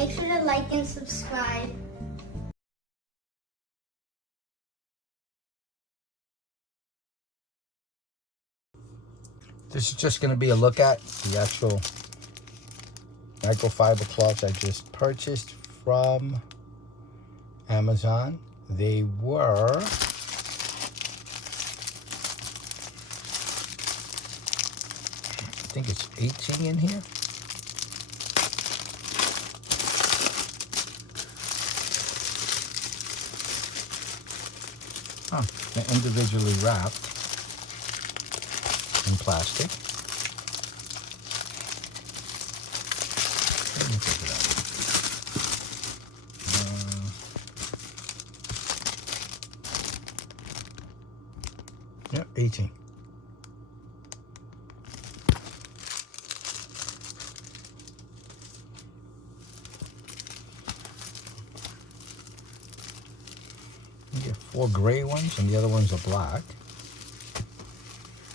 Make sure to like and subscribe. This is just going to be a look at the actual microfiber cloths I just purchased from Amazon. They were I think it's 18 in here. Huh, they're individually wrapped in plastic. Let me take it out. Yep, 18. You get 4 gray ones and the other ones are black.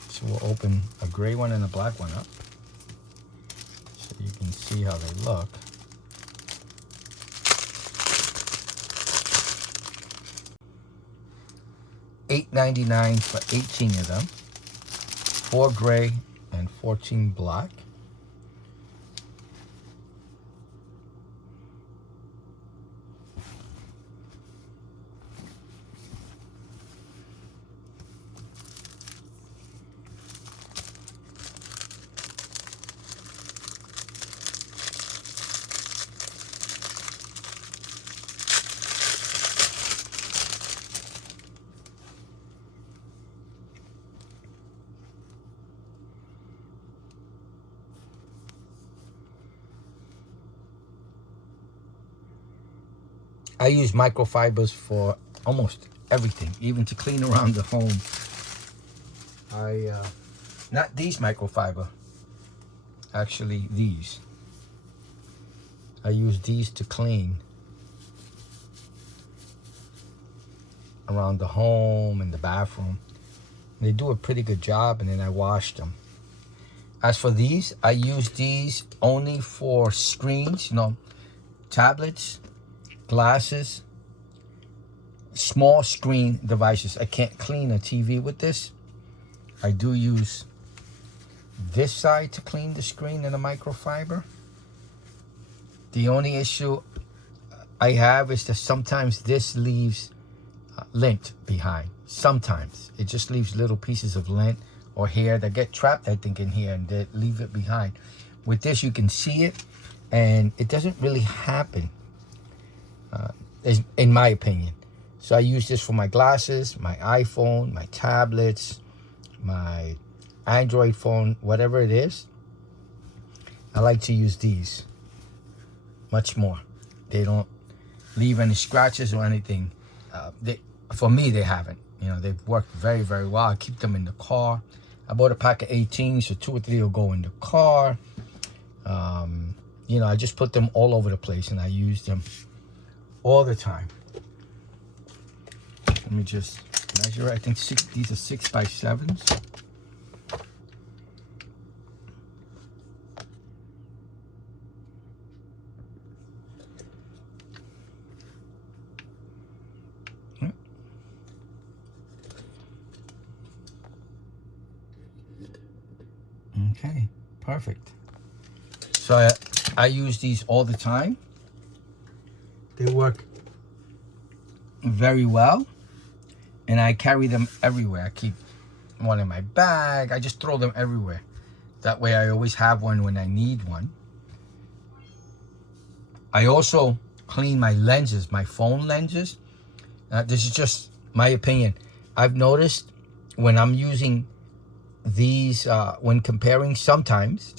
So we'll open a gray one and a black one up so you can see how they look. $8.99 for 18 of them. 4 gray and 14 black. I use microfibers for almost everything, even to clean around the home. Not these microfiber, actually these. I use these to clean around the home and the bathroom. They do a pretty good job, and then I wash them. As for these, I use these only for screens, tablets, glasses, small screen devices. I can't clean a TV with this. I do use this side to clean the screen in a microfiber. The only issue I have is that sometimes this leaves lint behind. Sometimes it just leaves little pieces of lint or hair that get trapped, I think, in here, and they leave it behind. With this, you can see it, and it doesn't really happen, in my opinion. So I use this for my glasses, my iPhone, my tablets, my Android phone, whatever it is. I like to use these much more. They don't leave any scratches or anything. For me, they haven't. They've worked very, very well. I keep them in the car. I bought a pack of 18, so 2 or 3 will go in the car. I just put them all over the place, and I use them all the time. Let me just measure. I think these are 6x7s. Okay, perfect. So I use these all the time. They work very well, and I carry them everywhere. I keep one in my bag. I just throw them everywhere. That way I always have one when I need one. I also clean my lenses, my phone lenses. This is just my opinion. I've noticed when I'm using these, when comparing sometimes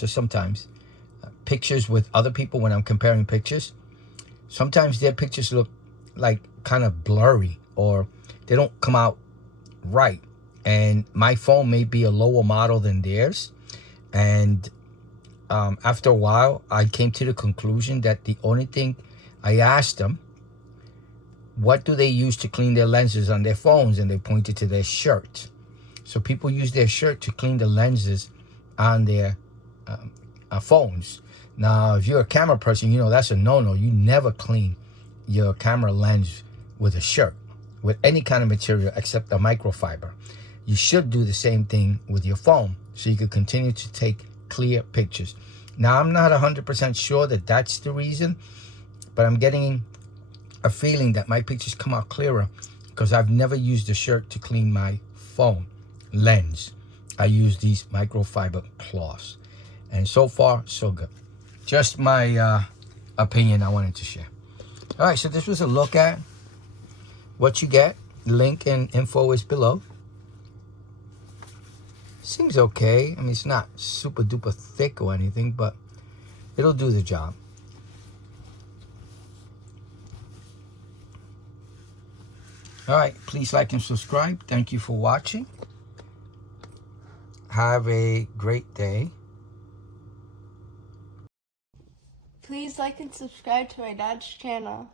pictures with other people, when I'm comparing pictures, sometimes their pictures look like kind of blurry, or they don't come out right. And my phone may be a lower model than theirs. And after a while, I came to the conclusion that the only thing, I asked them, what do they use to clean their lenses on their phones? And they pointed to their shirt. So people use their shirt to clean the lenses on their phones. Now, if you're a camera person, you know that's a no-no. You never clean your camera lens with a shirt, with any kind of material except a microfiber. You should do the same thing with your phone so you can continue to take clear pictures. Now, I'm not 100% sure that that's the reason, but I'm getting a feeling that my pictures come out clearer because I've never used a shirt to clean my phone lens. I use these microfiber cloths, and so far so good. Just my opinion I wanted to share. All right, so this was a look at what you get. Link and info is below. Seems okay. I mean, it's not super duper thick or anything, but it'll do the job. All right, please like and subscribe. Thank you for watching. Have a great day. Please like and subscribe to my dad's channel.